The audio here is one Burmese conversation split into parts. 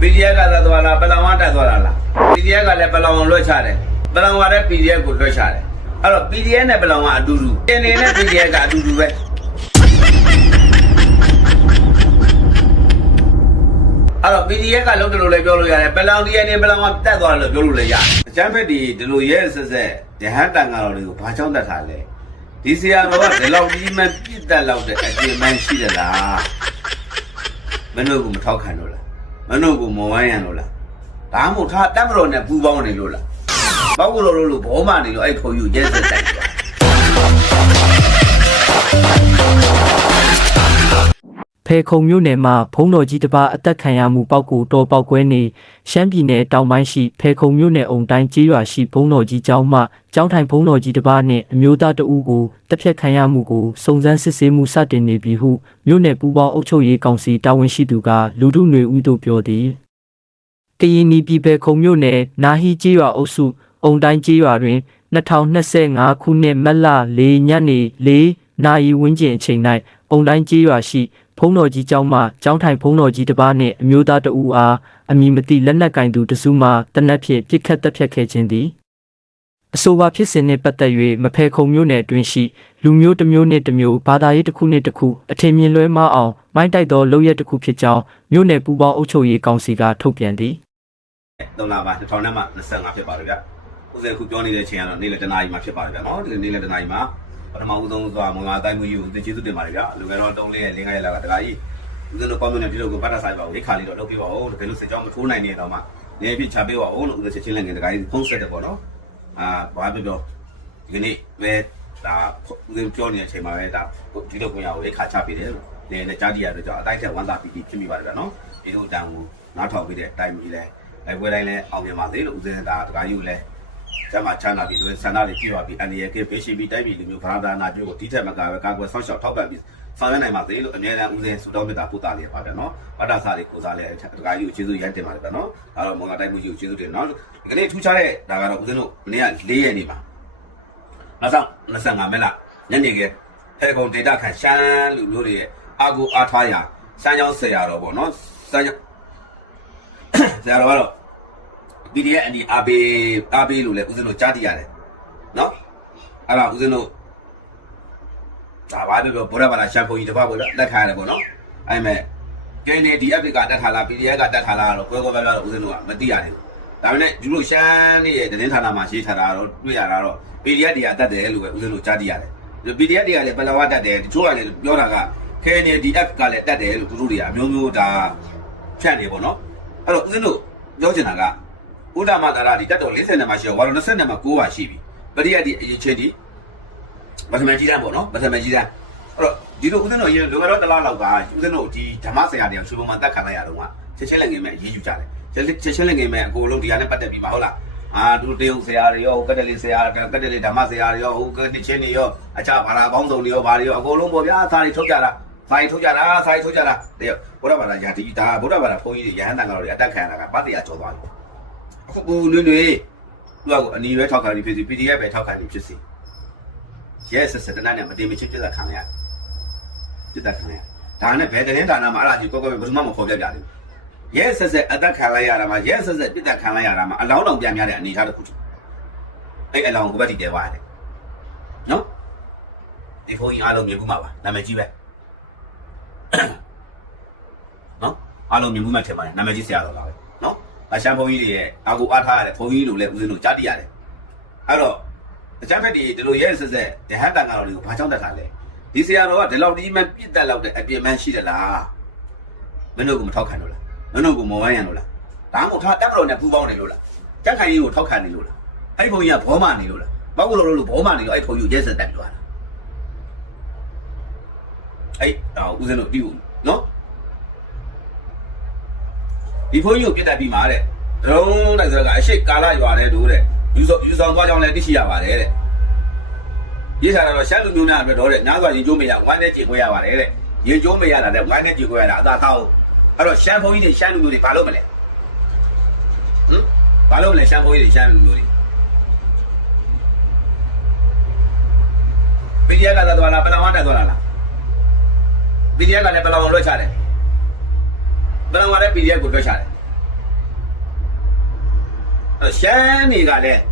PDF ကသာသွားလားပလောင်ကတက်သွားလားလား PDF ကလည်းပလောင်ကိုလွှတ်ချတယ်ပလောင်ကလည်း PDF ကိုလွှတ်ချတယ်အဲ့တော့ PDF နဲ့ပလောင်ကအတူတူတင်နေနဲ့ PDF ကအတူတူပဲအဲ့တော့ PDF ကလုံးတယ်လို့လည်းပြောလို့ရတယ်ပလောင် DNA ပလောင်ကတက်သွားတယ်လို့ပြောလို့လည်းရတယ်အချမ်းဖက်ဒီဒီလိုရဲဆက်ဆက်ရဟန်းတန်ကတော့တွေကိုဘာကြောင့်တက်ထားလဲဒီဆရာတော်ကဒီလောက်ကြီးမှပြစ်တက်လောက်တဲ့အပြင်မှရှိတယ်လားမနှုတ်ကိုမထောက်ခံလို့လား မနှုတ်ကိုမဝမ်းရံလို့လားဒါမှမဟုတ်ထားတက်မတော်နဲ့ပူပေါင်းနေလို့လားဘောက်ကတော့လို့ဘောမနေလို့အဲ့ခုံယူရဲစက်တိုက် ဖဲခုံမြို့နယ်မှာဘုံတော်ကြီးတစ်ပါးအသက်ခံရမှုပေါက်ကိုတော်ပေါက်ကွဲနေရှမ်းပြည်နယ်တောင်ပိုင်းရှိဖဲခုံမြို့နယ်အုံတိုင်းကျေးရွာရှိဘုံတော်ကြီးကျောင်းမှကျောင်းထိုင်ဘုံတော်ကြီးတစ်ပါးနှင့်အမျိုးသားတအူးကိုတပ်ဖြတ်ခံရမှုကိုစုံစမ်းစစ်ဆေးမှုစတင်နေပြီဟုမြို့နယ်ပူးပေါင်းအုပ်ချုပ်ရေးကောင်စီတာဝန်ရှိသူကလူထုຫນွေဦးတို့ပြောသည်ကရင်နီပြည်ဖဲခုံမြို့နယ်နာဟီကျေးရွာအုပ်စုအုံတိုင်းကျေးရွာတွင်2025ခုနှစ်မတ်လ4ညနေ4နာရီဝန်းကျင်အချိန်၌အုံတိုင်းကျေးရွာရှိ ဖုံးတော်ကြီးကျောင်းမှကျောင်းထိုင်ဖုံးတော်ကြီးတစ်ပါးနှင့်အမျိုးသားတဦးအားအမည်မသိလက်နက်ကင်သူတစုမှတနက်ဖြင့်ပြစ်ခတ်တပ်ဖြတ်ခဲ့ခြင်းသည်အဆိုပါဖြစ်စဉ်နှင့်ပတ်သက်၍မဖဲခုံမျိုးနယ်အတွင်းရှိလူမျိုးတစ်မျိုးနှင့်တစ်မျိုးဘာသာရေးတစ်ခုနှင့်တစ်ခုအထင်မြင်လွဲမှားအောင်မိုင်းတိုက်သောလုပ်ရက်တစ်ခုဖြစ်ကြောင်းမြို့နယ်ပူးပေါင်းအုပ်ချုပ်ရေးကောင်စီကထုတ်ပြန်သည်သုံးလပါ2000နဲ့မှ25ဖြစ်ပါတယ်ဗျဥစဉ်ခုပြောနေတဲ့ချိန်ကတော့နေ့လယ်တနာရီမှာဖြစ်ပါတယ်ဗျနော်ဒီနေ့လယ်တနာရီမှာ ပထမဦးဆုံးသွားမင်္ဂလာတိုင်းမှုယူဦးကျေးဇူးတင်ပါတယ်ဗျလူငယ်တော့3လရဲ့5ရက်လာကတခါကြီးဦးဇင်းတို့ကောင်းတဲ့ဒီလိုကိုပတ်တာဆိုင်ပါဦးခါလေးတော့လုပ်ပြပါဦးတကယ်လို့စကြောင်းမထိုးနိုင်နေတော့မှနေပြချပေးပါဦးလို့ဦးဇင်းချက်ချင်းလည်းငယ်တခါကြီးဖုန်းဆက်တယ်ပေါ့နော်အာဘာပြောပြောဒီကနေ့ပဲဒါဦးဇင်းပြောနေတဲ့အချိန်မှာပဲဒါဒီလိုကိုရအောင်ခါချပေးတယ်လို့နေနဲ့ကြားကြည့်ရတော့ကြောင့်အတိုင်းချက်ဝမ်းသာပီတိဖြစ်မိပါတယ်ဗျနော်ဒီလိုတန်ကိုနားထောင်ပြီးတဲ့အတိုင်းကြီးလဲအဲဝဲတိုင်းလဲအောင်မြင်ပါသေးလို့ဦးဇင်းဒါတခါကြီးကိုလဲ ကျမ်းမာချမ်းသာပြီးလို့ဆန္ဒတွေပြည့်ပါပြီးအန္တရာယ်ကင်းပေးရှိပြီးတိုက်ပြည်လူမျိုးဗราဒနာကျိုးကိုဒီထက်မကပဲကာကွယ်ဆောင်ရှောက်ထောက်ပံ့ပြီးဆောင်ရွက်နိုင်ပါသေးလို့အမြဲတမ်းဦးစင်းဆုတောင်းမေတ္တာပို့တာလေးပါဗျာနော်ဗတ္တစာတွေကိုစားလဲတခါကြီးကိုကျေးဇူးရမ်းတင်ပါတယ်ဗျာနော်ဒါတော့မောင်ကတိုက်မှုကြီးကိုကျေးဇူးတင်နော်ဒီကနေ့ထူးခြားတဲ့ဒါကတော့ဦးစင်းတို့မနေ့က၄ရက်နေပါနောက်ဆုံး25မိနစ်ညနေကဟဲကုံဒေတာခန့်ရှမ်းလူမျိုးတွေရဲ့အာကိုအားထားရာစမ်းချောင်းဆရာတော်ပေါ့နော်စမ်းချောင်းဆရာတော်ကတော့ PDF အန်ဒီအာဘေအာဘေလို့လည်းဦးဇင်းတို့ကြားသိရတယ်နော်အဲ့ဒါဦးဇင်းတို့ဒါဘာပြောပြောဗုဒ္ဓဘာသာရှမ်းဘုံကြီးတစ်ပါးပေါ့လက်ခံရတယ်ပေါ့နော်အဲ့မဲ့ကင်းနေဒီ app ကတက်ထားလား PDF ကတက်ထားလားတော့ကွဲကွဲပြားပြားတော့ဦးဇင်းတို့ကမသိရသေးဘူးဒါပေမဲ့ဒီလိုရှမ်းလေးရဲ့သတင်းဌာနမှာရေးထားတာတော့တွေ့ရတာတော့ PDF တွေကတက်တယ်လို့ပဲဦးဇင်းတို့ကြားသိရတယ်ဒီ PDF တွေကလည်းပလဝတ်တက်တယ်တချို့ကလည်းပြောတာကခဲနေဒီ app ကလည်းတက်တယ်လို့သူတို့တွေကအမျိုးမျိုးဒါဖြန့်နေပေါ့နော်အဲ့တော့ဦးဇင်းတို့ပြောချင်တာက ဥဒ္ဓမသာရဒီတက်တော်40နဲ့မှရှိတော့ဝါတော့20နဲ့မှ9ပါရှိပြီပရိယတ်ဒီအရင်ချင်းဒီပထမကြီးတန်းပေါ့နော်ပထမကြီးတန်းအဲ့တော့ဒီလိုဦးဇင်းတို့ရေလုံကတော့တလားလောက်ကဦးဇင်းတို့ဒီဓမ္မဆရာတရားရွှေဘုံမှာတက်ခံလိုက်ရတော့ကချက်ချင်းလက်ငယ်မဲ့ရေးယူကြတယ်ချက်ချင်းလက်ငယ်မဲ့အကုန်လုံးဒီဟာနဲ့ပတ်သက်ပြီးမှာဟုတ်လားအာသူတရုတ်ဆရာတွေရောကတ္တလီဆရာကတ္တလီဓမ္မဆရာတွေရောဟိုကတိချင်းတွေရောအခြားဘာသာပေါင်းစုံတွေရောဘာတွေရောအကုန်လုံးပေါ့ဗျာစာတွေထုတ်ကြတာစာတွေထုတ်ကြတာစာတွေထုတ်ကြတာတဲ့ဘုရားဘာသာယာတိဒါဘုရားဘာသာဘုန်းကြီးတွေယဟန်တန်ကတော့တွေအတက်ခံရတာကပတ်တရားကျော်သွားတယ် အခုကိုနွေနွေသူကကိုအနီပဲထောက်ခံနေဖြစ်စီ PDF ပဲထောက်ခံနေဖြစ်စီရဲဆက်ဆက်တနနဲ့မတင်မချင်းပြသက်ခံရပြသက်ခံရဒါနဲ့ဘယ်တင်းဌာနမှာအဲ့ဒါကြီးကောကောဘယ်သူမှမဖော်ပြကြဘူးရဲဆက်ဆက်အသက်ခံလိုက်ရတာမှာရဲဆက်ဆက်ပြသက်ခံလိုက်ရတာမှာအလောင်းတော်ပြန်များတဲ့အနေအထားတစ်ခုအဲ့အလောင်းကိုဘက်တီတဲသွားတယ်နော်ဒီဖုန်းကြီးအားလုံးမြင်ဘူးမှာပါနာမည်ကြီးပဲနော်အားလုံးမြင်ဘူးမှထင်ပါတယ်နာမည်ကြီးဆရာတော်ပါပဲနော် အရှမ်းဘုန်းကြီးတွေရဲ့အာကိုအားထားရတဲ့ဘုန်းကြီးတို့လည်းဦးဇင်းတို့ကြားသိရတယ်အဲ့တော့အချမ်းဖက်ဒီဒီလိုရဲဆက်ဆက်ရဟန်းတန်ကတော့တွေကိုဘာကြောင့်တက်တာလဲဒီဆရာတော်ကဒီလောက်ဒီမှပြစ်တက်လောက်တဲ့အပြင်းမှန်းရှိတယ်လားမင်းတို့ကမထောက်ခံလို့လားမင်းတို့ကမဝမ်းရံလို့လားဒါမှမဟုတ်ထားတက်မတော်နဲ့ပူပေါင်းနေလို့လားကြက်ခိုင်ကြီးကိုထောက်ခံနေလို့လားအဲ့ဘုန်းကြီးကဘောမနေလို့လားဘောက်ကိုလိုလိုဘောမနေလို့အဲ့ဘုန်းကြီးကိုရဲဆက်တက်ပြီးသွားတာအဲ့တော့ဦးဇင်းတို့ဒီနော် ဒီဘုန်းကြီးကိုပြစ်တတ်ပြီးမှာတဲ့ဒရုံးလိုက်ဆိုတော့ကအရှိကာလရွာတဲ့တို့တဲ့ယူဆောင်ယူဆောင်သွားကြောင်းလည်းသိရှိရပါတယ်တဲ့ရေးထားတာတော့ရှမ်းလူမျိုးများအတွက်တော့တဲ့ညားစွာရင်ကျိုးမရဝမ်းနဲ့ကြေခွဲရပါတယ်တဲ့ရင်ကျိုးမရတာတဲ့ဝမ်းနဲ့ကြေခွဲရတာအသာသားဟုတ်အဲ့တော့ရှမ်းဘုန်းကြီးတွေရှမ်းလူမျိုးတွေဘာလုပ်မလဲဟမ်ဘာလုပ်မလဲရှမ်းဘုန်းကြီးတွေရှမ်းလူမျိုးတွေပီဒီယကသာသွားလားပလောင်ကတက်သွားလားပီဒီယကလည်းပလောင်လွှတ်ချတယ် ပလောင်ကလည်းပီဒီယကိုလွှတ်ချတယ်အဲ့ရှမ်းတွေကလည်း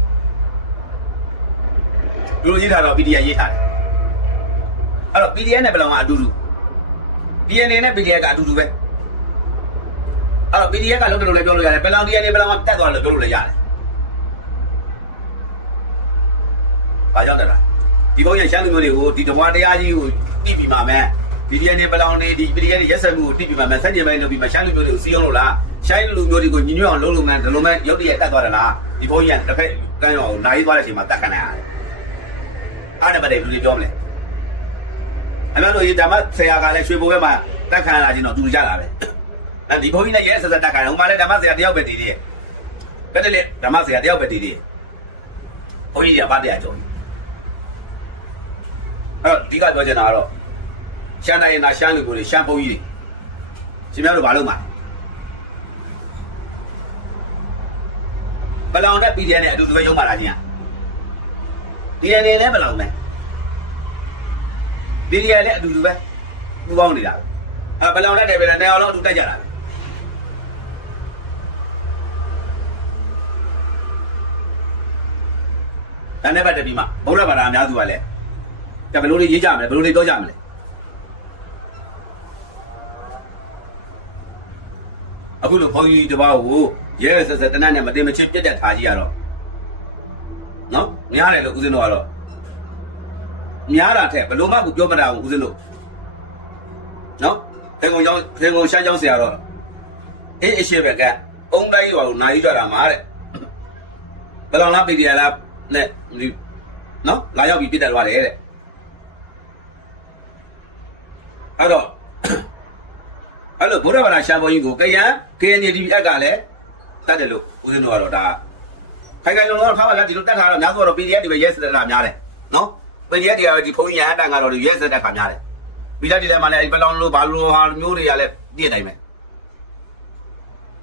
လူလူကြီးထားတော့ PDF ရေးထားတယ်အဲ့တော့ PDF နဲ့ဘယ်လောက်မှအတူတူ DNA နဲ့ PDF ကအတူတူပဲအဲ့တော့ PDF ကလုံးတယ်လို့လည်းပြောလို့ရတယ်ဘယ်လောက် DNA ဘယ်လောက်မှတက်သွားလို့ပြောလို့လည်းရတယ်ဘာကြောင့်တက်တာဒီဘုံရရှမ်းလူမျိုးတွေကိုဒီတဘွားတရားကြီးကိုတိပြီးမှမယ် PDF နဲ့ဘယ်လောက်နေဒီ PDF ရဲ့ရက်ဆက်မှုကိုတိပြီးမှမယ်ဆက်ကျင်ပိုင်းလုပ်ပြီးမှရှမ်းလူမျိုးတွေကိုစီးအောင်လို့လားရှမ်းလူမျိုးတွေကိုညီညွတ်အောင်လုပ်လို့မှဒီလိုမှရုပ်တရက်တက်သွားတယ်လားဒီဘုံရတစ်ဖက်ကန်းရောနိုင်သွားတဲ့အချိန်မှာတက်ခဏရတယ်အားနဲ့ပတ်တယ်လူတွေပြောမလဲအမှန်လို့ဒီဓမ္မဆရာကလည်းရွှေဘိုးဘက်မှာတက်ခံလာခြင်းတော့တူကြတာပဲအဲဒီဘုန်းကြီးနဲ့ရဲဆက်ဆက်တက်ခံတယ်ဟိုမှာလည်းဓမ္မဆရာတယောက်ပဲတည်တည်ရဲ့ဘယ်တည်းလဲဓမ္မဆရာတယောက်ပဲတည်တည်ရဲ့ဘုန်းကြီးကဘာတရားကြော်အဲ့တော့ဒီကပြောချင်တာကတော့ ရှမ်းတိုင်းရင်သာရှမ်းလူမျိုးတွေရှမ်းဘုန်းကြီးတွေရှင်များတို့ဘာလုပ်မှာဘလောင်နဲ့ PDF နဲ့အတူတူပဲရုံးပါလားချင်းอ่ะ DNA နဲ့ဘလောင်နဲ့ဒီဒီရလည်းအတူတူပဲပူပေါင်းနေတာအဲဘယ်လောက်နဲ့တယ်ပဲလဲနေအောင်လို့အတူတက်ကြတာပဲဒါနဲ့ပတ်သက်ပြီးမှဗုဒ္ဓဘာသာအများစုကလည်းဒါဘယ်လိုလေးရေးကြမလဲဘယ်လိုလေးပြောကြမလဲ အခုလိုဘုန်းကြီးတစ်ပါးကိုရဲရဲဆက်ဆက်တနတ်နဲ့မတင်မချင်းပြတ်တက်ထားကြီးရတော့နော်များတယ်လို့ဦးဇင်းတို့ကတော့များတာထက်ဘယ်လိုမှကိုပြောမတာဘူးဦးဇင်းတို့နော်သေကုံကျောင်းသေကုံရှမ်းကျောင်းဆရာတော့အေးအရှိဘက်ကအုံတိုင်းရောနာယူကြတာမှာတဲ့ဘယ်လောက်လားပြည်တရားလားနဲ့ဒီနော်လာရောက်ပြီးပြစ်တက်သွားတယ်တဲ့အဲ့တော့ အဲ့လိုဘုရားဘာသာရှမ်းဘုန်းကြီးကိုကယံ KNDB အက်ကလည်းတတ်တယ်လို့ဦးဇင်းတို့ကတော့ဒါခိုင်ခိုင်လုံလုံထားပါလားဒီလိုတက်ထားတော့များဆိုတော့ PDF တွေပဲရဲစတဲ့တာများတယ်နော်ပင်ရက်တရားဒီဖုန်းကြီးရဟန်းတန်ကတော့ရဲစက်တဲ့ခါများတယ်ပြီးတော့ဒီထဲမှာလည်းဘလောင်လိုဘာလိုဟာမျိုးတွေကလည်းပြည့်တိုင်းပဲ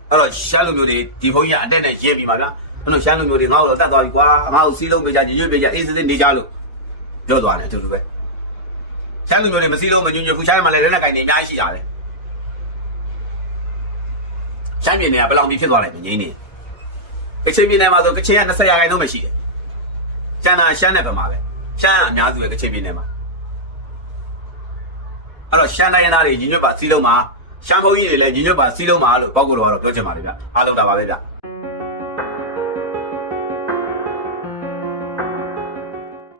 အဲ့တော့ရှားလူမျိုးတွေဒီဖုန်းကြီးအတက်နဲ့ရဲပြီးပါဗျာအဲ့တော့ရှားလူမျိုးတွေငါ့ကိုတတ်သွားပြီကွာငါ့ကိုစီးလုံးပေးကြညွတ်ပေးကြအေးစစ်စစ်နေကြလို့ပြောသွားတယ်တူတူပဲရှားလူမျိုးတွေမစီးလုံးမညွတ်ညွတ်ဘူးရှားမှာလည်းလက်နဲ့ကင်နေအများကြီးရှိတာပဲ ရှမ်းပြည်နယ်ကဘယ်လောက်ပြီးဖြစ်သွားလဲငင်းနေကချင်ပြည်နယ်မှာဆိုကချင်က20ရာခိုင်နှုန်းပဲရှိတယ်ကျန်တာရှမ်းနဲ့ပဲမှာပဲရှမ်းအများစုရဲ့ကချင်ပြည်နယ်မှာအဲ့တော့ရှမ်းတိုင်းရင်းသားတွေညီညွတ်ပါစီးလုံးမှာရှမ်းဘုန်းကြီးတွေလည်းညီညွတ်ပါစီးလုံးမှာလို့ပေါ့ကိုတော့ကတော့ပြောချင်ပါတယ်ဗျအားလုံးတာပါပဲဗျ